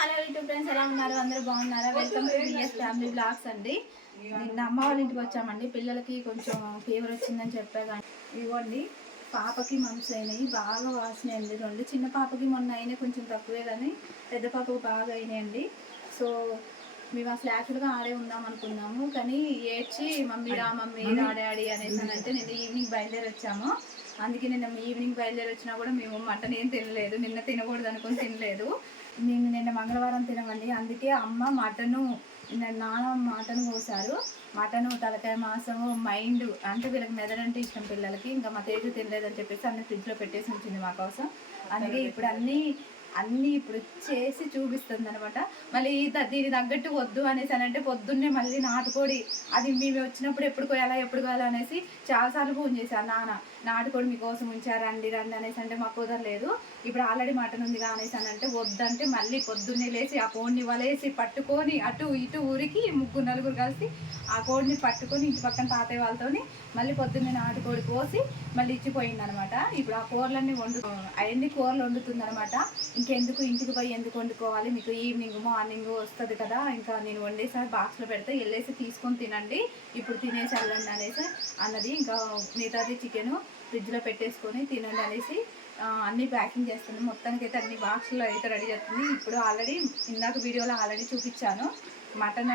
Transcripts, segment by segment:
Hello YouTube friends, ఎలా ఉన్నారు? అందరూ బాగున్నారా? Welcome to BS family vlogs అండి. నిన్న అమ్మ వాళ్ళ ఇంటికి వచ్చామండి. పిల్లలకి కొంచెం ఫీవర్ వచ్చిందని చెప్పా కానీ ఇవ్వండి, పాపకి మంత్స్ అయినాయి, బాగా వాసినాయండి. రెండు చిన్న పాపకి మొన్న అయినాయి, కొంచెం తక్కువే కానీ పెద్ద పాపకు బాగా అయినాయండి. సో మేము అసలు యాక్చువల్గా ఆడే ఉందాం అనుకున్నాము, కానీ ఏడ్చి మమ్మీ రా డాడీ అనేసి అని అంటే నిన్న ఈవినింగ్ బయలుదేరి వచ్చాము. అందుకే నిన్న ఈవినింగ్ బయలుదేరి వచ్చినా కూడా మేము మటన్ ఏం తినలేదు. నిన్న తినకూడదు అనుకుని తినలేదు. నేను నిన్న మంగళవారం తినమండి, అందుకే అమ్మ మటను నాన్న మటన్ కోసారు. మటను తలకాయ మాసము మైండ్ అంటే వీళ్ళకి మెదడంటే ఇష్టం పిల్లలకి. ఇంకా మా తేజు తినలేదని చెప్పేసి అన్ని ఫ్రిడ్జ్లో పెట్టేసి ఉంచింది మా కోసం. అందుకే ఇప్పుడు అన్నీ ఇప్పుడు చేసి చూపిస్తుంది అనమాట. మళ్ళీ దీని తగ్గట్టు వద్దు అనేసి అని అంటే పొద్దున్నే మళ్ళీ నాటుకోడి అది మేము వచ్చినప్పుడు ఎప్పుడు కోయాలా అనేసి చాలాసార్లు ఫోన్ చేశారు. నాటుకోడి మీకోసం ఉంచారు, రండి అనేసి అంటే మాకు కుదరలేదు. ఇప్పుడు ఆల్రెడీ మటన్ ఉంది అనేసి అని అంటే వద్దంటే మళ్ళీ పొద్దున్నే లేచి ఆ కోడిని వలేసి పట్టుకొని అటు ఇటు ఊరికి ముగ్గురు నలుగురు కలిసి ఆ కోడిని పట్టుకొని ఇంటి పక్కన తాతయ్య వాళ్ళతోని మళ్ళీ పొద్దున్నే నాటుకోడి కోసి మళ్ళీ ఇచ్చిపోయింది అనమాట. ఇప్పుడు ఆ కూరలన్నీ అవన్నీ కూరలు వండుతుంది అనమాట. ఇంకెందుకు ఇంటికి పోయి ఎందుకు వండుకోవాలి, మీకు ఈవినింగ్ మార్నింగ్ వస్తుంది కదా, ఇంకా నేను వండేసారి బాక్స్లో పెడితే వెళ్ళేసి తీసుకొని తినండి, ఇప్పుడు తినేసి వెళ్ళండి అనేసి అన్నది. ఇంకా మిగతాది చికెను ఫ్రిడ్జ్లో పెట్టేసుకొని తినండి అనేసి అన్నీ ప్యాకింగ్ చేస్తుంది. మొత్తానికి అయితే అన్ని బాక్స్లో అయితే రెడీ చేస్తుంది. ఇప్పుడు ఆల్రెడీ ఇందాక వీడియోలో ఆల్రెడీ చూపించాను, మటన్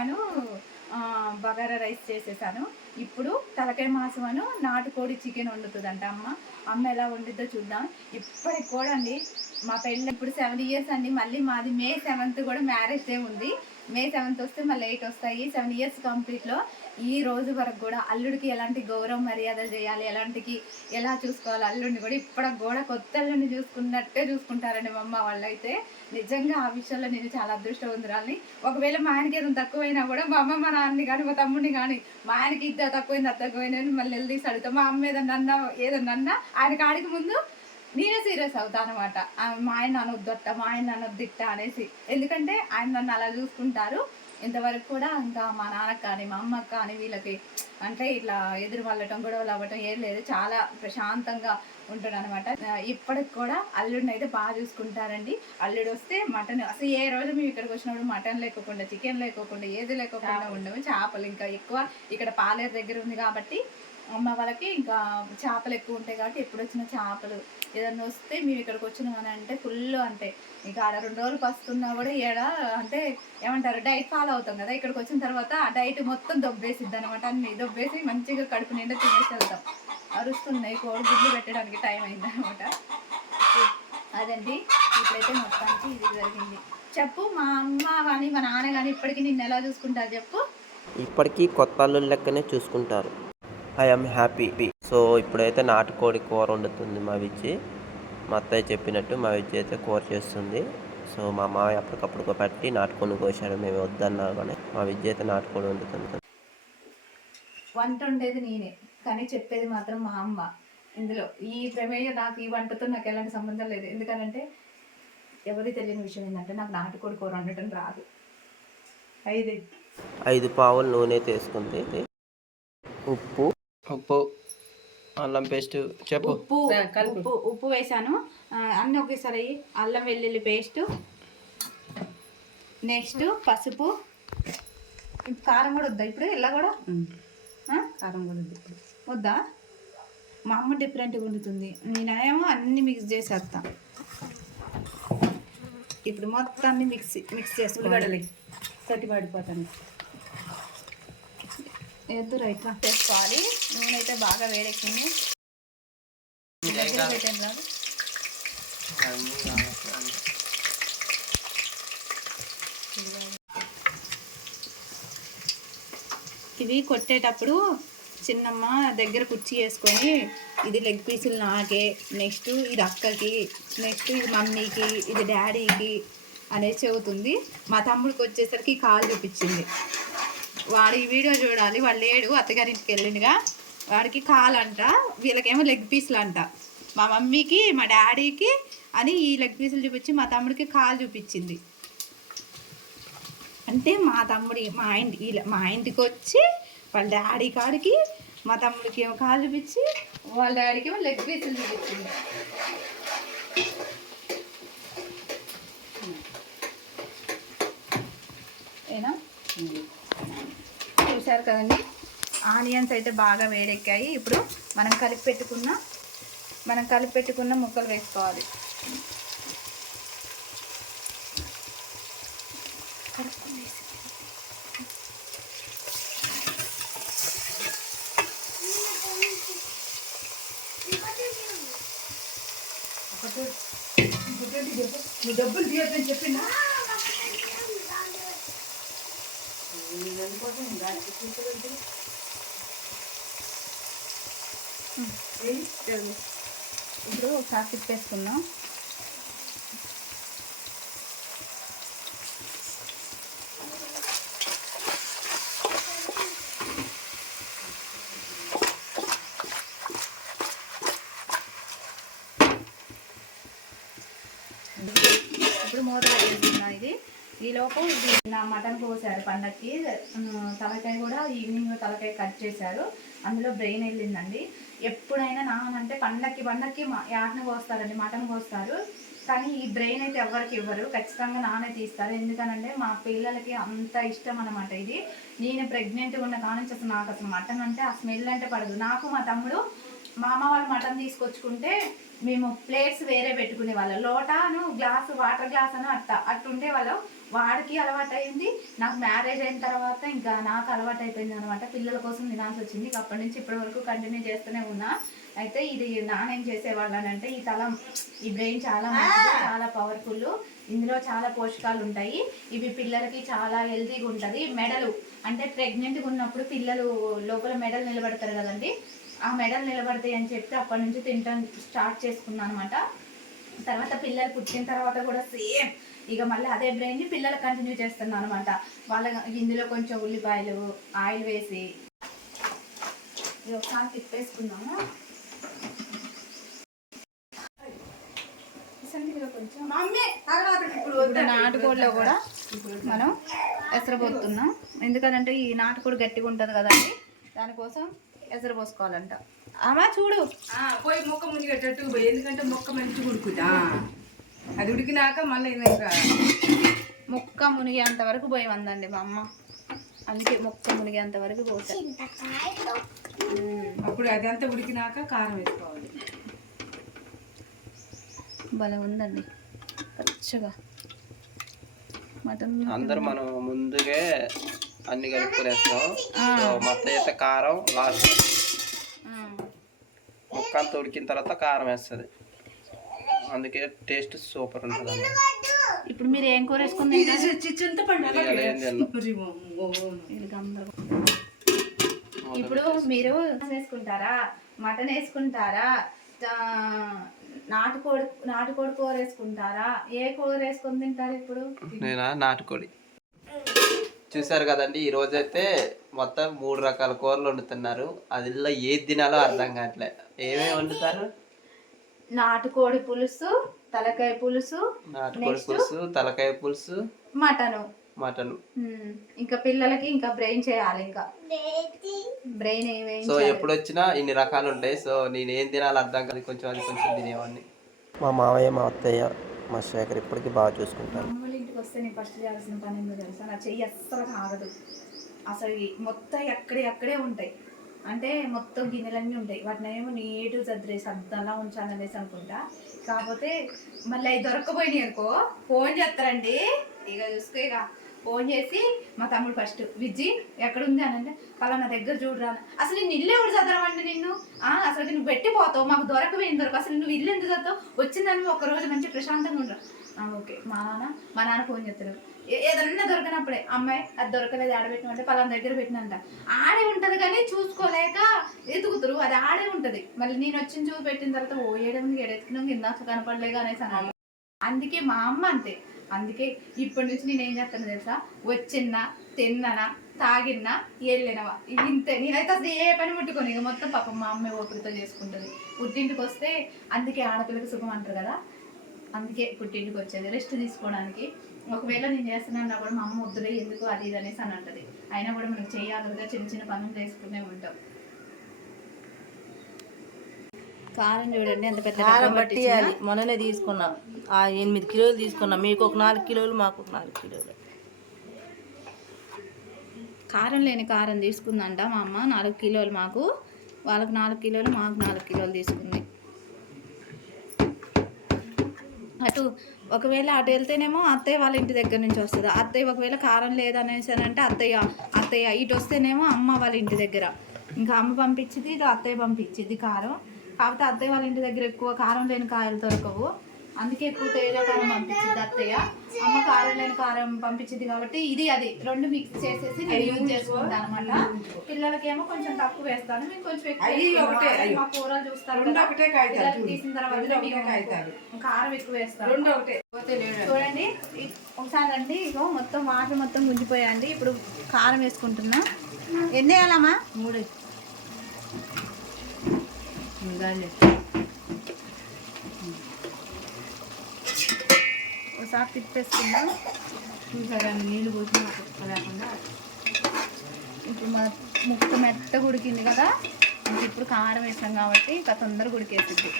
బగారా రైస్ చేసేసాను. ఇప్పుడు తలకాయ మాసమను నాటుకోడి చికెన్ వండుతుందంట అమ్మ ఎలా వండిద్దో చూద్దాం. ఇప్పటికి కూడా అండి మా పెళ్ళి ఇప్పుడు 7 years అండి. మళ్ళీ మాది May 7th కూడా మ్యారేజ్ డే ఉంది. May 7th వస్తే మళ్ళీ 8 వస్తాయి. 7 years కంప్లీట్లో ఈ రోజు వరకు కూడా అల్లుడికి ఎలాంటి గౌరవ మర్యాదలు చేయాలి, ఎలా చూసుకోవాలి అల్లుడిని కూడా ఇప్పటికి కూడా కొత్త అల్లుడిని చూసుకున్నట్టే చూసుకుంటారండి మా అమ్మ వాళ్ళు అయితే. నిజంగా ఆ విషయంలో నేను చాలా అదృష్టవంతురాలని. ఒకవేళ మా ఆయనకి ఏదైనా తక్కువైనా కూడా మా అమ్మ మా నాన్నని కానీ మా తమ్ముడిని కానీ మా ఆయనకి ఇది తక్కువైంది మళ్ళీ వెళ్ళి అడుగుతాం. మా అమ్మ ఏదన్నా ఆయన కాడికి ముందు నేనే సీరియస్ అవుతాను అనమాట. మా ఆయన అనొద్దట, మా ఆయన అనొద్దిట్ట అనేసి. ఎందుకంటే ఆయన నన్ను అలా చూసుకుంటారు. ఇంతవరకు కూడా ఇంకా మా నాన్నకు కానీ మా అమ్మకు కానీ వీళ్ళకి అంటే ఇట్లా ఎదురు మళ్ళటం గొడవలు అవ్వటం ఏం లేదు. చాలా ప్రశాంతంగా ఉంటాడు అనమాట. ఇప్పటికి కూడా అల్లుడిని అయితే బాగా చూసుకుంటారండి. అల్లుడు వస్తే మటన్ అసలు ఏ రోజు మేము ఇక్కడికి వచ్చినప్పుడు మటన్ లేకోకుండా చికెన్ లేకోకుండా ఏది లేకోకుండా ఉండవు. చేపలు ఇంకా ఎక్కువ ఇక్కడ పాలేరు దగ్గర ఉంది కాబట్టి అమ్మ వాళ్ళకి ఇంకా చేపలు ఎక్కువ ఉంటాయి కాబట్టి ఎప్పుడు వచ్చిన చేపలు ఏదన్నా వస్తే మేము ఇక్కడికి వచ్చినాం అని అంటే ఫుల్ అంటే ఇంకా ఆడ 2 రోజులు పస్తున్నా కూడా అంటే ఏమంటారు డైట్ ఫాలో అవుతాం కదా. ఇక్కడికి వచ్చిన తర్వాత ఆ డైట్ మొత్తం దొబ్బేసిద్ది అనమాట. అన్ని దొబ్బేసి మంచిగా కడుపు నిండా తినేసి వెళ్తాం. అరుస్తున్నాయి, కోడి గుడ్లు పెట్టడానికి టైం అయింది అనమాట. అదండి ఇప్పుడైతే మొత్తానికి ఇది జరిగింది. చెప్పు, మా అమ్మ కానీ మా నాన్న కానీ ఇప్పటికీ నిన్ను ఎలా చూసుకుంటారు చెప్పు? ఇప్పటికీ కొత్త అల్లుళ్ళ లెక్కనే చూసుకుంటారు. I'm happy. సో ఇప్పుడైతే నాటుకోడి కూర వండుతుంది మా విజ్జి. మా అత్తయ్య చెప్పినట్టు మా విజ్జి అయితే కూర చేస్తుంది. సో మా మామయ్య అప్పటికప్పుడు పట్టి నాటుకోడి కోసాడు, మేము వద్దన్నా కానీ మా విజ్జి అయితే నాటుకోడి వండుతుంది. వంట ఉండేది నేనే, కానీ చెప్పేది మాత్రం మా అమ్మ. ఇందులో ఈ ప్రమేయం నాకు ఈ వంటతో నాకు ఎలాంటి సంబంధం లేదు. ఎందుకంటే ఎవరికి తెలియని విషయం ఏంటంటే నాకు నాటుకోడి కూర వండటం రాదు. 5 పావులు నూనె తీసుకుంది. ఉప్పు అల్లం పేస్ట్ చెప్పు. ఉప్పు వేసాను, అన్నీ ఒకేసారి. అల్లం వెల్లుల్లి పేస్టు, నెక్స్ట్ పసుపు. కారం కూడా వద్దా ఇప్పుడు? ఇలా కూడా కారం కూడా వద్దా? మా అమ్మ డిఫరెంట్గా వండుతుంది, నేనేమో అన్నీ మిక్స్ చేసేస్తా. ఇప్పుడు మొత్తాన్ని మిక్స్ చేసుకోవాలి. తట్టి పడిపోతాను. ఎదురు ఇట్లా చేసుకోవాలి. నూనె అయితే బాగా వేడెక్కింది. పెట్టాను రాదు. ఇవి కొట్టేటప్పుడు చిన్నమ్మ దగ్గర కుర్చీ వేసుకొని ఇది లెగ్ పీసులు నాకే, నెక్స్ట్ ఇది అక్కకి, నెక్స్ట్ ఇది మమ్మీకి, ఇది డాడీకి అనేది చెబుతుంది. మా తమ్ముడికి వచ్చేసరికి కాలు చూపించింది. వాడు ఈ వీడియో చూడాలి. వాడు లేడు, అత్తగారింటికి వెళ్ళిండుగా. వాడికి కాలు అంట, వీళ్ళకేమో లెగ్ పీసులు అంట. మా మమ్మీకి మా డాడీకి అని ఈ లెగ్ పీసులు చూపించి మా తమ్ముడికి కాలు చూపించింది. అంటే మా ఇంటికి వచ్చి వాళ్ళ డాడీ కాడికి మా తమ్ముడికి ఏమో కాలు చూపించి వాళ్ళ డాడీకి ఏమో లెగ్ పీసులు చూపించింది. ఏనా చూశారు కదండి, ఆనియన్స్ అయితే బాగా వేడెక్కాయి. ఇప్పుడు మనం కలిపి పెట్టుకున్న ముక్కలు వేసుకోవాలి. డబ్బులు తీయద్దని చెప్పిందా? ఇప్పుడు ఒకసారి తిప్పేసుకుందాం. ఇప్పుడు మూత పెట్టేసుకున్నా. ఇది ఈలోపు ఇది నా మటన్ కోసారు పండక్కి. తలకాయ కూడా ఈవినింగ్ తలకాయ కట్ చేశారు. అందులో బ్రెయిన్ వెళ్ళిందండి. ఎప్పుడైనా నానంటే పండక్కి యాటను కోస్తారండి, మటన్ కోస్తారు. కానీ ఈ బ్రెయిన్ అయితే ఎవరికి ఇవ్వరు, ఖచ్చితంగా నానే తీస్తారు. ఎందుకనంటే మా పిల్లలకి అంత ఇష్టం అనమాట ఇది. నేను ప్రెగ్నెంట్గా ఉన్న కానుంచి అసలు నాకు అసలు మటన్ అంటే ఆ స్మెల్ అంటే పడదు. నాకు మా తమ్ముడు మా అమ్మ వాళ్ళు మటన్ తీసుకొచ్చుకుంటే మేము ప్లేట్స్ వేరే పెట్టుకునే వాళ్ళం. లోటాను గ్లాసు, వాటర్ గ్లాస్ అని అట్టుండే వాళ్ళం. వాడికి అలవాటు అయింది, నాకు మ్యారేజ్ అయిన తర్వాత ఇంకా నాకు అలవాటు అయిపోయింది అనమాట. పిల్లల కోసం తినాల్సి వచ్చింది. అప్పటి నుంచి ఇప్పటి వరకు కంటిన్యూ చేస్తూనే ఉన్నా. అయితే ఇది నానేం చేసేవాళ్ళని అంటే ఈ బ్రెయిన్ చాలా మంచిది, చాలా పవర్ఫుల్. ఇందులో చాలా పోషకాలు ఉంటాయి. ఇవి పిల్లలకి చాలా హెల్తీగా ఉంటుంది. మెడలు అంటే ప్రెగ్నెంట్గా ఉన్నప్పుడు పిల్లలు లోపల మెడలు నిలబెడతారు కదండి, ఆ మెడలు నిలబడతాయి అని చెప్తే అప్పటి నుంచి తింటాం స్టార్ట్ చేసుకున్నాను అనమాట. తర్వాత పిల్లలు పుట్టిన తర్వాత కూడా సేమ్ ఇక మళ్ళీ అదే బ్రెయిన్ని పిల్లలు కంటిన్యూ చేస్తున్నాను అనమాట. ఇందులో కొంచెం ఉల్లిపాయలు, ఆయిల్ వేసి ఇది ఒకసారి తిప్పేసుకుందాము. ఇప్పుడు నాటుకోడిలో కూడా మనం ఎసరబోతున్నాం. ఎందుకంటే ఈ నాటుకోడి గట్టిగా ఉంటుంది కదండి, దానికోసం ఎసరు పోసుకోవాలంట. అమ్మా చూడు, పోయి మొక్క మునిగేటట్టు పోయి, ఎందుకంటే మొక్క మంచిగా ఉడుకుదా. అది ఉడికినాక మళ్ళీ మొక్క మునిగేంత వరకు పోయి వందండి మా అమ్మ. అందుకే మొక్క మునిగేంత వరకు పోతాయి. అప్పుడు అదంతా ఉడికినాక కారం వేసుకోవాలి. భలే ఉందండి పచ్చగా మటన్. అందరూ మనం ముందుగా అన్ని కలుపుకొనేస్తాం. మొత్తం అయితే కారం లాస్ట్ ముక్క అంతా ఉడికిన తర్వాత కారం వేస్తుంది. అందుకే టేస్ట్ సూపర్ ఉంటుంది. ఇప్పుడు మీరు ఏం కూర వేసుకుంది? ఇప్పుడు మీరు వేసుకుంటారా, మటన్ వేసుకుంటారా, నాటుకోడి కూర వేసుకుంటారా, ఏ కూర వేసుకొని తింటారు? ఇప్పుడు నేనా నాటుకోడి. చూసారు కదండి, ఈ రోజైతే మొత్తం 3 రకాల కూరలు వండుతున్నారు. అదిలో ఏది తినాలో అర్థం కావట్లే. ఏమేమి వండుతారు? నాటుకోడి పులుసు, తలకాయ పులుసు, తలకాయ పులుసు, మటన్. ఇంకా పిల్లలకి ఇంకా బ్రెయిన్ చేయాలి. ఇంకా బ్రెయిన్ సో ఎప్పుడు వచ్చినా ఇన్ని రకాలు ఉంటాయి. సో నేను ఏం తినాలో అర్థం కాదు, అది కొంచెం తినేవాడిని. మా మావయ్య, మా అత్తయ్య, మా శేఖర్ ఇప్పటికీ బాగా చూసుకుంటారు. అమ్మ వాళ్ళ ఇంటికి వస్తే నేను ఫస్ట్ చేయాల్సిన పని ఏందో తెలుసా? నా చెయ్యి అస్సలు ఆగదు. అసలు మొత్తం ఎక్కడే ఉంటాయి. అంటే మొత్తం గిన్నెలన్నీ ఉంటాయి. వాటిని ఏమో నీటు సర్దలా ఉంచాలనేసి అనుకుంటా. కాకపోతే మళ్ళీ అవి దొరకపోయినాయి అనుకో ఫోన్ చేస్తారండి. ఇక చూసుకో, ఇక ఫోన్ చేసి మా తమ్ముడు ఫస్ట్ విజ్జి ఎక్కడుంది అని అంటే పలానా దగ్గర చూడరా. అసలు నేను ఇల్లు ఎవరు చదవమంటే నిన్ను అసలు నువ్వు పెట్టిపోతావు, మాకు దొరకపోయింది అసలు నువ్వు ఇల్లు ఎందుకు చదువుతావు, వచ్చిందని ఒకరోజు మంచి ప్రశాంతంగా ఉండరు. ఓకే మా నాన్న ఫోన్ చేస్తారు. ఏదన్నా దొరకనప్పుడే అమ్మాయి అది దొరకలేదు, ఆడబెట్టినంటే పలానా దగ్గర పెట్టినంట. ఆడే ఉంటుంది కానీ చూసుకోలేక ఎతుకుతురు, అది ఆడే ఉంటుంది. మళ్ళీ నేను వచ్చిన చూసి పెట్టిన తర్వాత ఏడెత్తుకున్నాం ఇందాక కనపడలేగా అనేసి అన్నాడు. అందుకే మా అమ్మ అంతే. అందుకే ఇప్పటి నుంచి నేను ఏం చేస్తాను తెలుసా? వచ్చిన్నా, తిన్నానా, తాగినా, వెళ్ళినవా, ఇంతే. నేనైతే అసలు ఏ పని ముట్టుకోను. ఇక మొత్తం పాపం మా అమ్మాయి ఓపికతో చేసుకుంటుంది. పుట్టింటికి వస్తే అందుకే ఆడపిల్లకి సుఖం అంటారు కదా, అందుకే పుట్టింటికి వచ్చేది రెస్ట్ తీసుకోవడానికి. ఒకవేళ నేను చేస్తున్నాను కూడా మా అమ్మ వద్దులే ఎందుకు అది ఇది అనేసి అని అంటది. అయినా కూడా మనకు చేయాలిగా, చిన్న చిన్న పనులు చేసుకునే ఉంటాం. కారం చూడండి ఎంత పెద్ద కారం పట్టియాలి. మొన్ననే తీసుకున్నాం, 8 కిలోలు తీసుకున్నాం. మీకు ఒక 4 కిలోలు, మాకు ఒక 4 కిలోలు. కారం లేని కారం తీసుకుందంట మా అమ్మ 4 కిలోలు మాకు, వాళ్ళకి 4 కిలోలు, మాకు 4 కిలోలు తీసుకుంది. అటు ఒకవేళ అటు వెళ్తేనేమో అత్తయ్య వాళ్ళ ఇంటి దగ్గర నుంచి వస్తుంది. అత్తయ్య ఒకవేళ కారం లేదనేసానంటే అత్తయ్య ఇటు వస్తేనేమో అమ్మ వాళ్ళ ఇంటి దగ్గర, ఇంకా అమ్మ పంపించింది, ఇటు అత్తయ్య పంపించింది కారం. కాకపోతే అత్తయ్య వాళ్ళ ఇంటి దగ్గర ఎక్కువ కారం లేని కాయలు దొరకవు, అందుకే ఎక్కువ తేజ కారం పంపించింది అత్తయ్య. అమ్మ కారం లేని కారం పంపించింది కాబట్టి ఇది అది 2 మిక్స్ చేసేసి నేను యూజ్ చేసుకుంటాను అనమాట. పిల్లలకేమో కొంచెం తక్కువ వేస్తాను, మేము కొంచెం ఎక్కువ మా కూరలు చూస్తారు కదా, పిల్లలకి తీసిన తర్వాత కారం ఎక్కువ వేస్తాను. చూడండి ఒకసారి రండి, ఇగో మొత్తం వాటర్ మొత్తం గుంజిపోయాయండి. ఇప్పుడు కారం వేసుకుంటున్నా. ఎన్ని వేయాలమ్మా? 3 ఒకసారి తిప్పేసుకున్నా. చూసారా నీళ్ళు పోసి లేకుండా. ఇప్పుడు మన ముక్క మెత్తగా ఉడికింది కదా, ఇంక ఇప్పుడు కారం వేసాం కాబట్టి ఇంకా తొందరగా ఉడికేసింది.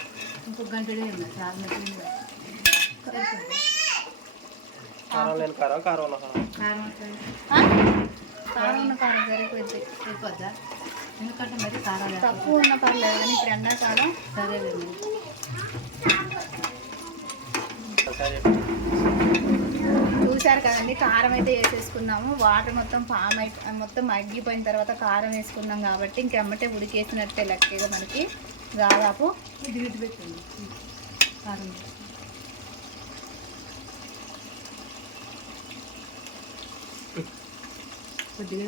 ఇంకొక గంట చాలా మెత్తగా. కారం లేని కారం, కారం ఉన్న కారం. కారం ఉన్న కారం సరిపోద్ది. సరిపోద్దా? ఎందుకంటే మరి కారం తక్కువ ఉన్న పర్లేదు కానీ ఇప్పుడు ఎండాకాలం. సరేలేండి. చూసారు కదండి, కారం అయితే వేసేసుకున్నాము. వాటర్ మొత్తం మొత్తం మగ్గిపోయిన తర్వాత కారం వేసుకున్నాం కాబట్టి ఇంకెమ్మటే ఉడికేసినట్టే లెక్కగా మనకి దాదాపు. ఇది ఇటు పెట్టండి కారం. కొద్దిగా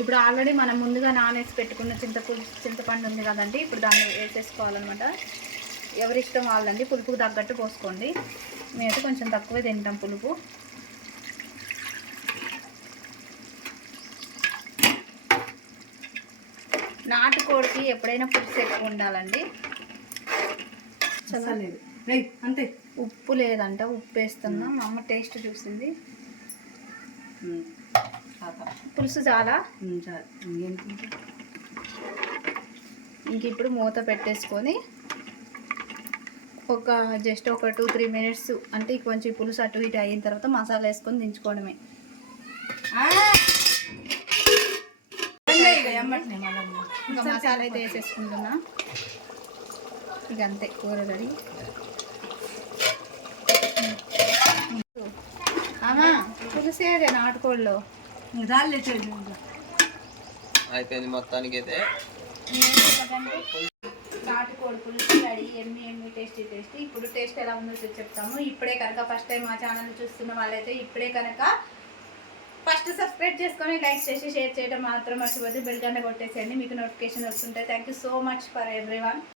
ఇప్పుడు ఆల్రెడీ మనం ముందుగా నానేసి పెట్టుకున్న చింతపండు ఉంది కదండి, ఇప్పుడు దాన్ని వేసేసుకోవాలన్నమాట. ఎవరిష్టం వాళ్ళండి, పులుపుకు తగ్గట్టు పోసుకోండి. మేమైతే కొంచెం తక్కువే తింటాం పులుపు. నాటుకోడికి ఎప్పుడైనా పులుసు ఎక్కువ ఉండాలండి. చల్లలేదు అంతే. ఉప్పు లేదంట, ఉప్పు వేస్తున్నా. మా అమ్మ టేస్ట్ చూసింది. పులుసు చాలా ఇంక ఇప్పుడు మూత పెట్టేసుకొని జస్ట్ ఒక 2-3 మినిట్స్ అంటే కొంచెం పులుసు అటు ఇటు అయిన తర్వాత మసాలా వేసుకొని దించుకోవడమే. ఇంకా మసాలా అయితే వేసేసుకుంటున్నా. ఇక అంతే, కూర రెడీ. అమ్మా పులుసే అదే నాటుకోళ్ళు అయిపోయింది మొత్తానికి అయితే. నాటుకోడి పులుసు రెడీ. ఎమ్మి టేస్టీ. ఇప్పుడు టేస్ట్ ఎలా ఉందో చెప్తాము. ఇప్పుడే కనుక ఫస్ట్ టైం మా ఛానల్ చూస్తున్న వాళ్ళైతే ఇప్పుడే కనుక ఫస్ట్ సబ్స్క్రైబ్ చేసుకొని లైక్ చేసి షేర్ చేయడం మాత్రం మర్చిపోతే బెల్ గంట కొట్టేసేయండి, మీకు నోటిఫికేషన్ వస్తుంటాయి. Thank you so much for everyone.